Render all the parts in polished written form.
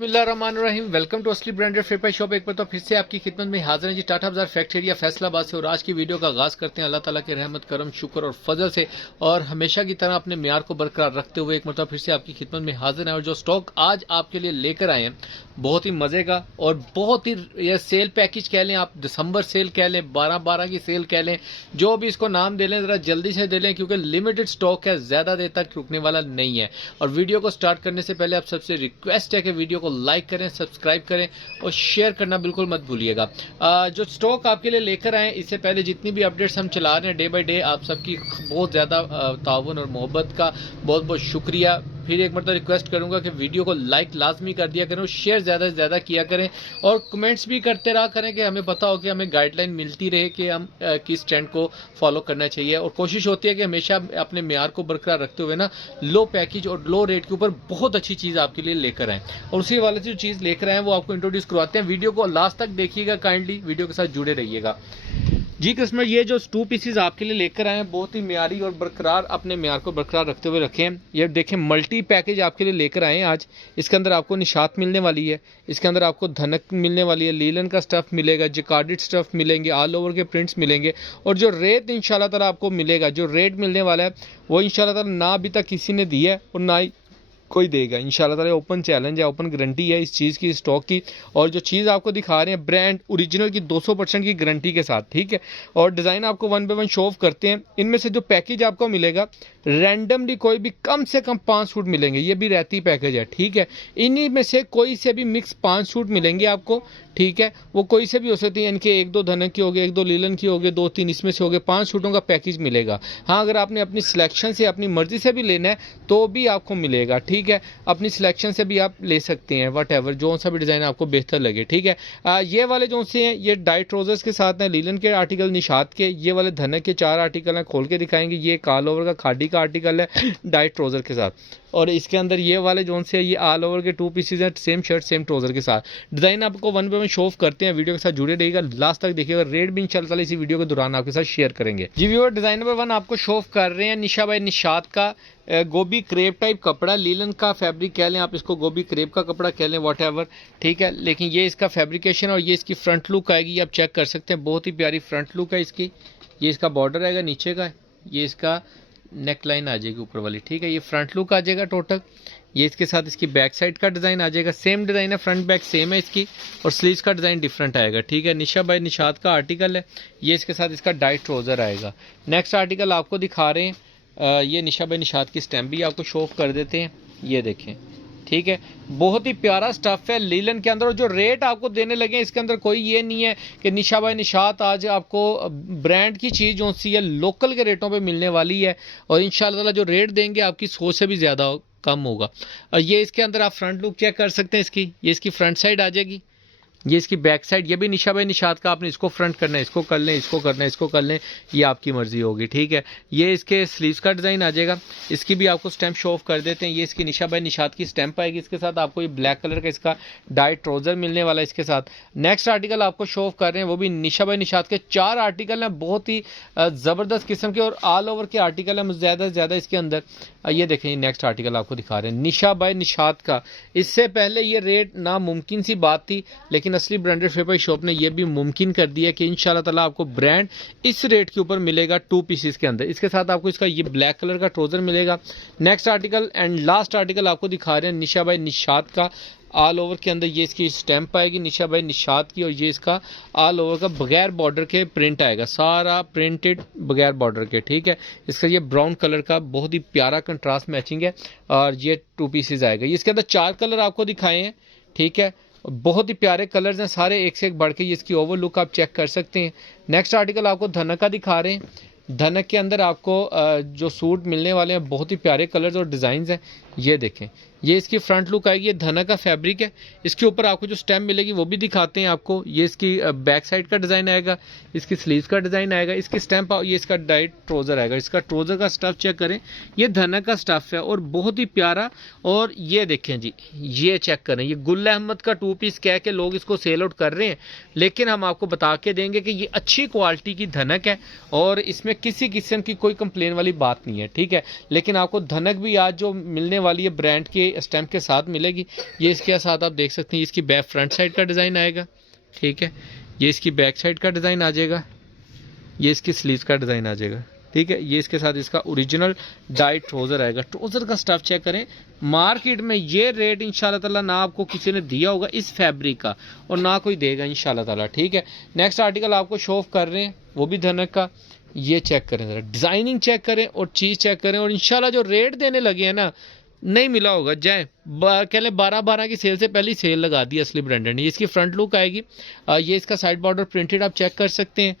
बिस्मिल्लाहिर्रहमानिर्रहीम। Welcome to असली branded फेपर shop. एक बार तो फिर से आपकी खिदमत में हाजिर है जी, टाटा बाजार फैक्ट्री एरिया फैसलाबाद से। और आज की वीडियो का आगाज करते हैं अल्लाह ताला के रहमत करम शुक्र और फजल से। और हमेशा की तरह अपने म्यार को बरकरार रखते हुए एक मतलब फिर से आपकी खिदमत में हाजिर है। और जो स्टॉक आज आपके लिए लेकर आए हैं बहुत ही मजे का और बहुत ही ये सेल पैकेज कह लें, आप दिसंबर सेल कह लें, 12/12 की सेल कह लें, जो भी इसको नाम दे लें, जरा जल्दी से दे लें क्योंकि लिमिटेड स्टॉक है, ज्यादा देर तक रुकने वाला नहीं है। और वीडियो को स्टार्ट करने से पहले आप सबसे रिक्वेस्ट है कि वीडियो को लाइक करें, सब्सक्राइब करें और शेयर करना बिल्कुल मत भूलिएगा। जो स्टॉक आपके लिए लेकर आए इससे पहले जितनी भी अपडेट्स हम चला रहे हैं डे बाय डे, आप सबकी बहुत ज्यादा ताउन और मोहब्बत का बहुत बहुत शुक्रिया। फिर एक मतलब रिक्वेस्ट करूंगा कि वीडियो को लाइक लाजमी कर दिया करें और शेयर ज्यादा से ज्यादा किया करें और कमेंट्स भी करते रहा करें कि हमें पता हो कि हमें गाइडलाइन मिलती रहे कि हम किस ट्रेंड को फॉलो करना चाहिए। और कोशिश होती है कि हमेशा अपने म्यार को बरकरार रखते हुए ना लो पैकेज और लो रेट के ऊपर बहुत अच्छी चीज आपके लिए लेकर आए। और उसी वाले से जो चीज लेकर आए वो आपको इंट्रोड्यूस करवाते हैं। वीडियो को लास्ट तक देखिएगा, काइंडली वीडियो के साथ जुड़े रहिएगा जी। कस्टमर ये जो 2 पीसेज आपके लिए लेकर आए हैं बहुत ही म्यारी और बरकरार, अपने म्यार को बरकरार रखते हुए रखे हैं। ये देखें मल्टी पैकेज आपके लिए लेकर आए हैं आज। इसके अंदर आपको निशात मिलने वाली है, इसके अंदर आपको धनक मिलने वाली है, लीलन का स्टफ मिलेगा, जिकार्डेड स्टफ मिलेंगे, ऑल ओवर के प्रिंट्स मिलेंगे। और जो रेट इंशाल्लाह ताला आपको मिलेगा, जो रेट मिलने वाला है वो इंशाल्लाह ताला ना अभी तक किसी ने दिया है और ना ही कोई देगा इंशाल्लाह ताला। ओपन चैलेंज है, ओपन गारंटी है इस चीज़ की, स्टॉक की। और जो चीज़ आपको दिखा रहे हैं ब्रांड ओरिजिनल की 200% की गारंटी के साथ, ठीक है। और डिज़ाइन आपको 1 बाय 1 शो ऑफ करते हैं। इनमें से जो पैकेज आपको मिलेगा रैंडमली कोई भी कम से कम 5 सूट मिलेंगे, ये भी रहती पैकेज है, ठीक है। इन्हीं में से कोई से भी मिक्स 5 सूट मिलेंगे आपको, ठीक है। वो कोई से भी हो सकती है, इनके 1-2 धनक की हो गए, 1-2 लीलन की हो गए, 2-3 इसमें से हो गए, 5 सूटों का पैकेज मिलेगा। हाँ, अगर आपने अपनी सिलेक्शन से अपनी मर्जी से भी लेना है तो भी आपको मिलेगा, ठीक है। अपनी सिलेक्शन से भी आप ले सकते हैं, वट एवर जो सा भी डिज़ाइन आपको बेहतर लगे, ठीक है। ये वाले जो से हैं ये डाइट ट्राउजर्स के साथ हैं, लीलन के आर्टिकल, निशात के, ये वाले धनक के 4 आर्टिकल हैं, खोल के दिखाएंगे। ये ऑल ओवर का खाड़ी का आर्टिकल है डाइट ट्राउजर के साथ। और इसके अंदर ये वाले जोन से ये ऑल ओवर के 2 पीसेज हैं, सेम शर्ट सेम ट्राउजर के साथ। डिजाइन आपको 1 बाय 1 शो ऑफ करते हैं, वीडियो के साथ जुड़े रहिएगा, लास्ट तक देखिएगा। रेट भी इंशाल्लाह इसी वीडियो के दौरान आपके साथ शेयर करेंगे जी। व्यूअर डिजाइन नंबर 1 आपको शो ऑफ कर रहे हैं निशा बाय निशात का गोभी क्रेप टाइप कपड़ा, लीलन का फैब्रिक कह लें आप इसको, गोभी क्रेप का कपड़ा कह लें, वॉट एवर, ठीक है। लेकिन ये इसका फैब्रिकेशन और ये इसकी फ्रंट लुक आएगी, आप चेक कर सकते हैं। बहुत ही प्यारी फ्रंट लुक है इसकी। ये इसका बॉर्डर आएगा नीचे का, ये इसका नेक लाइन आ जाएगी ऊपर वाली, ठीक है। ये फ्रंट लुक आ जाएगा टोटल। ये इसके साथ इसकी बैक साइड का डिज़ाइन आ जाएगा, सेम डिज़ाइन है, फ्रंट बैक सेम है इसकी। और स्लीव्स का डिज़ाइन डिफरेंट आएगा, ठीक है। निशा बाय निशात का आर्टिकल है, ये इसके साथ इसका डाइट ट्राउजर आएगा। नेक्स्ट आर्टिकल आपको दिखा रहे हैं, ये निशा बाय निशात की स्टैम्प भी आपको शो ऑफ कर देते हैं, ये देखें, ठीक है। बहुत ही प्यारा स्टफ है लीलन के अंदर। और जो रेट आपको देने लगे इसके अंदर कोई ये नहीं है कि निशा बाय निशात आज आपको ब्रांड की चीज़ जो सी है लोकल के रेटों पे मिलने वाली है। और इंशाल्लाह ताला जो रेट देंगे आपकी सोच से भी ज़्यादा कम होगा। ये इसके अंदर आप फ्रंट लुक चेक कर सकते हैं इसकी, ये इसकी फ्रंट साइड आ जाएगी, ये इसकी बैक साइड। ये भी निशा बाय निशात का, आपने इसको फ्रंट करना है, इसको कर लें, इसको करना है, इसको कर लें, ये आपकी मर्जी होगी, ठीक है। ये इसके स्लीव्स का डिज़ाइन आ जाएगा, इसकी भी आपको स्टैम्प शो ऑफ कर देते हैं। ये इसकी निशा बाय निशात की स्टैम्प आएगी, इसके साथ आपको ये ब्लैक कलर का इसका डाइट ट्राउजर मिलने वाला है इसके साथ। नेक्स्ट आर्टिकल आपको शो ऑफ कर रहे हैं, वो भी निशा बाय निशात के 4 आर्टिकल हैं, बहुत ही ज़बरदस्त किस्म के और ऑल ओवर के आर्टिकल हैं ज़्यादा से ज़्यादा इसके अंदर। ये देखें, नेक्स्ट आर्टिकल आपको दिखा रहे हैं निशा बाय निशात का। इससे पहले ये रेट नामुमकिन सी बात थी, लेकिन असली ब्रांडेड फेपर शॉप ने यह भी मुमकिन कर दिया कि इंशाल्लाह ताला आपको ब्रांड इस रेट के ऊपर मिलेगा 2 पीसेस के अंदर। इसके साथ आपको इसका ये ब्लैक कलर का ट्राउजर मिलेगा। Next article and last article आपको दिखा रहे हैं निशा बाय निशात का। ऑल ओवर के अंदर ये इसकी स्टैम्प आएगी निशा बाय निशात की, और ये इसका ऑल ओवर का बगैर बॉर्डर के प्रिंट आएगा, सारा प्रिंटेड बगैर बॉर्डर के, ठीक है। इसका ये ब्राउन कलर का बहुत ही प्यारा कंट्रास्ट मैचिंग है और ये 2 पीसेज आएगा। इसके अंदर 4 कलर आपको दिखाए हैं, ठीक है। बहुत ही प्यारे कलर्स हैं सारे, एक से एक बढ़ के। इसकी ओवर लुक आप चेक कर सकते हैं। नेक्स्ट आर्टिकल आपको धनक का दिखा रहे हैं। धनक के अंदर आपको जो सूट मिलने वाले हैं बहुत ही प्यारे कलर्स और डिज़ाइंस हैं, ये देखें। ये इसकी फ्रंट लुक आएगी, ये धनक का फैब्रिक है। इसके ऊपर आपको जो स्टैम्प मिलेगी वो भी दिखाते हैं आपको। ये इसकी बैक साइड का डिज़ाइन आएगा, इसकी स्लीव्स का डिज़ाइन आएगा, इसकी स्टैम्प, ये इसका डाइट ट्राउजर आएगा। इसका ट्राउजर का स्टफ चेक करें, ये धनक का स्टफ है और बहुत ही प्यारा। और ये देखें जी, ये चेक करें, ये गुल अहमद का 2 पीस कह के लोग इसको सेल आउट कर रहे हैं, लेकिन हम आपको बता के देंगे कि ये अच्छी क्वालिटी की धनक है और इसमें किसी किस्म की कोई कंप्लेन वाली बात नहीं है, ठीक है। लेकिन आपको धनक भी आज जो मिलने वाली है, ब्रांड के स्टैम्प के साथ मिलेगी। ये इसके साथ आप देख सकते हैं, इसकी बैक फ्रंट साइड का डिज़ाइन आएगा, ठीक है। ये इसकी बैक साइड का डिज़ाइन आ जाएगा, ये इसकी स्लीव का डिज़ाइन आ जाएगा, ठीक है। ये इसके साथ इसका ओरिजिनल डाइट ट्राउज़र आएगा। ट्राउज़र का स्टफ चेक करें, मार्केट में ये रेट इंशाल्लाह ताला ना आपको किसी ने दिया होगा इस फैब्रिक का, और ना कोई देगा इंशाल्लाह ताला, ठीक है। नेक्स्ट आर्टिकल आपको शो ऑफ कर रहे हैं, वो भी धनक का। ये चेक करें ज़रा, डिज़ाइनिंग चेक करें और चीज़ चेक करें, और इंशाल्लाह जो रेट देने लगे हैं ना, नहीं मिला होगा। जाए कह लें 12-12 की सेल से पहले सेल लगा दी असली ब्रांडेड ने। इसकी फ्रंट लुक आएगी, ये इसका साइड बॉर्डर प्रिंटेड आप चेक कर सकते हैं।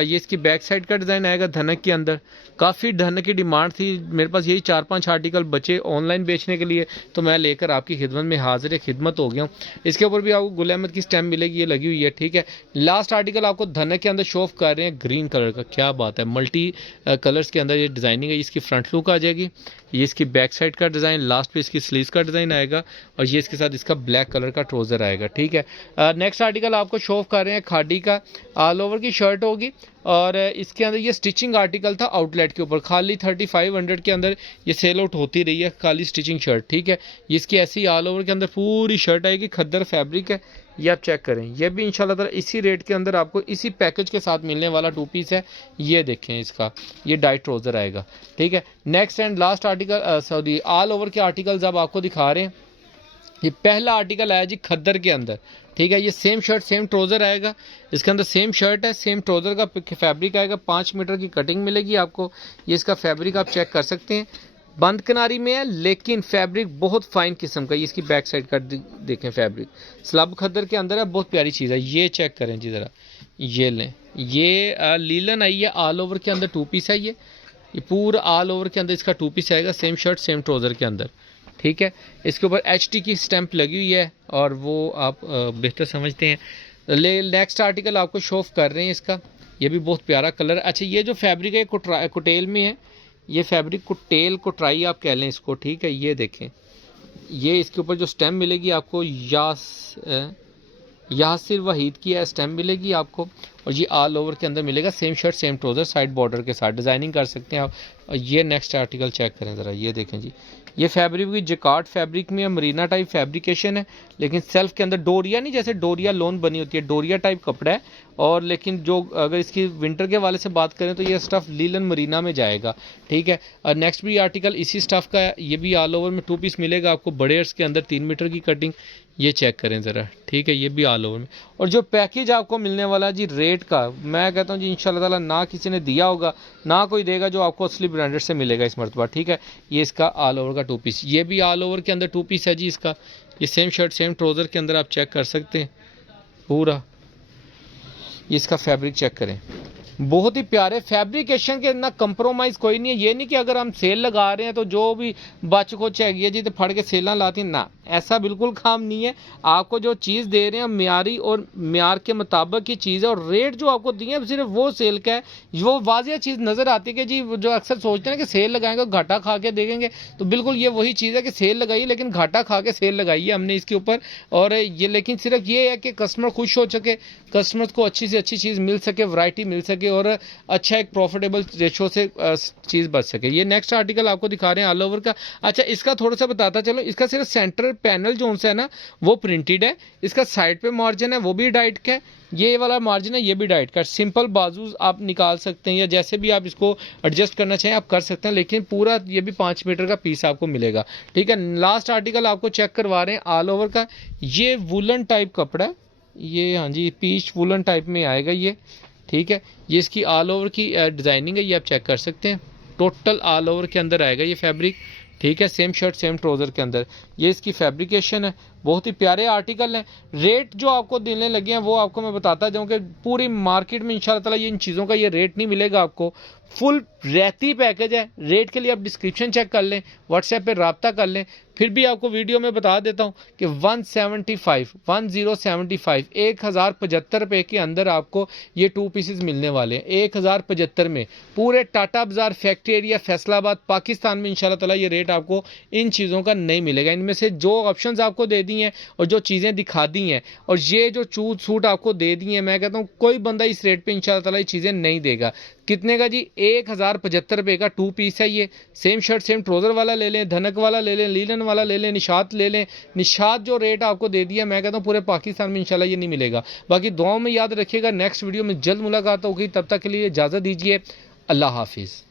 ये इसकी बैक साइड का डिज़ाइन आएगा धनक के अंदर। काफ़ी धनक की डिमांड थी, मेरे पास यही 4-5 आर्टिकल बचे ऑनलाइन बेचने के लिए, तो मैं लेकर आपकी खिदमत में हाजिर खिदमत हो गया हूँ। इसके ऊपर भी आपको गुल अहमद की स्टैम्प मिलेगी, ये लगी हुई है, ठीक है। लास्ट आर्टिकल आपको धनक के अंदर शो ऑफ कर रहे हैं ग्रीन कलर का। क्या बात है, मल्टी कलर्स के अंदर ये डिज़ाइनिंग है। इसकी फ्रंट लुक आ जाएगी, ये इसकी बैक साइड का डिज़ाइन, लास्ट पे इसकी स्लीव्स का डिज़ाइन आएगा, और ये इसके साथ इसका ब्लैक कलर का ट्राउज़र आएगा, ठीक है। नेक्स्ट आर्टिकल आपको शो ऑफ कर रहे हैं खादी का, ऑल ओवर की शर्ट होगी, और इसके अंदर ये स्टिचिंग आर्टिकल था आउटलेट के ऊपर, खाली 3500 के अंदर ये सेल आउट होती रही है, खाली स्टिचिंग शर्ट, ठीक है। इसकी ऐसी ऑल ओवर के अंदर पूरी शर्ट आएगी, खद्दर फैब्रिक है, ये आप चेक करें। ये भी इंशाल्लाह ताला इसी रेट के अंदर आपको इसी पैकेज के साथ मिलने वाला 2 पीस है। ये देखें, इसका ये डाइट ट्राउज़र आएगा, ठीक है। Next and last article sorry all over के आर्टिकल्स अब आपको दिखा रहे हैं। ये पहला आर्टिकल आया जी खद्दर के अंदर, ठीक है। ये सेम शर्ट सेम ट्राउज़र आएगा, इसके अंदर सेम शर्ट है, सेम ट्राउज़र का फैब्रिक आएगा, 5 मीटर की कटिंग मिलेगी आपको। ये इसका फैब्रिक आप चेक कर सकते हैं, बंद किनारी में है, लेकिन फैब्रिक बहुत फाइन किस्म का। ये इसकी बैक साइड का देखें फैब्रिक, स्लब खद्दर के अंदर है, बहुत प्यारी चीज़ है। ये चेक करें जी ज़रा, ये लें, ये लीलन आई है, ऑल ओवर के अंदर 2 पीस है। ये पूरा ऑल ओवर के अंदर इसका 2 पीस आएगा, सेम शर्ट सेम ट्राउज़र के अंदर, ठीक है। इसके ऊपर HT की स्टैंप लगी हुई है, और वो आप बेहतर समझते हैं। नेक्स्ट आर्टिकल आपको शो ऑफ कर रहे हैं इसका, ये भी बहुत प्यारा कलर। अच्छा, ये जो फैब्रिक है कुटेल में है, ये फैब्रिक कुटेल कोटराई आप कह लें इसको, ठीक है। ये देखें, ये इसके ऊपर जो स्टैम्प मिलेगी आपको यासिर वहीद की स्टैम्प मिलेगी आपको, और ये ऑल ओवर के अंदर मिलेगा, same shirt same trouser side border के साथ डिज़ाइनिंग कर सकते हैं आप। और ये नेक्स्ट आर्टिकल चेक करें ज़रा, ये देखें जी, ये फैब्रिक भी जकार्ड फैब्रिक में मरीना टाइप फैब्रिकेशन है, लेकिन सेल्फ के अंदर डोरिया नहीं, जैसे डोरिया लोन बनी होती है, डोरिया टाइप कपड़ा है। और लेकिन जो अगर इसकी विंटर के वाले से बात करें तो ये स्टफ़ लीलन मरीना में जाएगा, ठीक है। और नेक्स्ट भी आर्टिकल इसी स्टफ़ का है, ये भी ऑल ओवर में 2 पीस मिलेगा आपको, बड़े अर्स के अंदर 3 मीटर की कटिंग। ये चेक करें ज़रा, ठीक है। ये भी ऑल ओवर में, और जो पैकेज आपको मिलने वाला जी रेट का, मैं कहता हूँ जी इंशाल्लाह ताला ना किसी ने दिया होगा, ना कोई देगा, जो आपको असली ब्रांडेड से मिलेगा इस मरतबा, ठीक है। ये इसका ऑल ओवर का 2 पीस, ये भी ऑल ओवर के अंदर 2 पीस है जी इसका। ये सेम शर्ट सेम ट्राउज़र के अंदर आप चेक कर सकते हैं पूरा। ये इसका फैब्रिक चेक करें, बहुत ही प्यारे फैब्रिकेशन के, ना कंप्रोमाइज़ कोई नहीं है। ये नहीं कि अगर हम सेल लगा रहे हैं तो जो भी बच को चाहिए जी तो फड़ के सेल लाती, ना, ऐसा बिल्कुल काम नहीं है। आपको जो चीज़ दे रहे हैं म्यारी और म्यार के मुताबिक की चीज़ है, और रेट जो आपको दिए सिर्फ वो सेल का है। वो वाजिया चीज़ नज़र आती है कि जी जो अक्सर सोचते हैं कि सेल लगाएंगे तो घाटा खा के देखेंगे, तो बिल्कुल ये वही चीज़ है कि सेल लगाई लेकिन घाटा खा के सेल लगाई है हमने इसके ऊपर। और ये लेकिन सिर्फ ये है कि कस्टमर खुश हो सके, कस्टमर को अच्छी से अच्छी चीज़ मिल सके, वैरायटी मिल सके, और अच्छा एक प्रॉफिटेबल रेशो से चीज़ बच सके। ये नेक्स्ट आर्टिकल आपको दिखा रहे हैं ऑल ओवर का। अच्छा, इसका थोड़ा सा बताता चलो, इसका सिर्फ सेंटर पैनल जो है ना वो प्रिंटेड है, इसका साइड पे मार्जिन है वो भी डाइट का है, ये वाला मार्जिन है ये भी डाइट का। सिंपल बाजू आप निकाल सकते हैं, या जैसे भी आप इसको एडजस्ट करना चाहें आप कर सकते हैं, लेकिन पूरा ये भी 5 मीटर का पीस आपको मिलेगा, ठीक है। लास्ट आर्टिकल आपको चेक करवा रहे हैं ऑल ओवर का, ये वुलन टाइप कपड़ा है, ये हाँ जी पीच वुलन टाइप में आएगा ये, ठीक है। ये इसकी ऑल ओवर की डिज़ाइनिंग है, ये आप चेक कर सकते हैं, टोटल ऑल ओवर के अंदर आएगा ये फैब्रिक, ठीक है। सेम शर्ट सेम ट्राउज़र के अंदर ये इसकी फैब्रिकेशन है, बहुत ही प्यारे आर्टिकल हैं। रेट जो आपको देने लगे हैं वो आपको मैं बताता जाऊँ कि पूरी मार्केट में इंशाल्लाह ताला ये इन चीज़ों का ये रेट नहीं मिलेगा आपको। फुल रहती पैकेज है, रेट के लिए आप डिस्क्रिप्शन चेक कर लें, व्हाट्सएप पे रब्ता कर लें। फिर भी आपको वीडियो में बता देता हूँ कि 1075 1075 रुपये के अंदर आपको ये 2 पीसेस मिलने वाले हैं, 1075 में पूरे टाटा बाजार फैक्ट्री एरिया फैसलाबाद पाकिस्तान में इंशाल्लाह ताला ये रेट आपको इन चीज़ों का नहीं मिलेगा। इनमें इनमें से जो ऑप्शंस आपको दे दी हैं और जो चीज़ें दिखा दी हैं और ये जो सूट आपको दे दी हैं, मैं कहता हूँ कोई बंदा इस रेट पे इंशाल्लाह ताला ये चीज़ें नहीं देगा। कितने का जी? 1075 का 2 पीस है ये। सेम शर्ट सेम ट्राउज़र वाला ले लें, धनक वाला ले लें, लीलन वाला ले लें, निशात ले लें। निशात जो रेट आपको दे दिया, मैं कहता हूँ पूरे पाकिस्तान में इंशाल्लाह ये नहीं मिलेगा। बाकी दुआओं में याद रखिएगा। नेक्स्ट वीडियो में जल्द मुलाकात होगी, तब तक के लिए इजाज़त दीजिए। अल्लाह हाफिज़।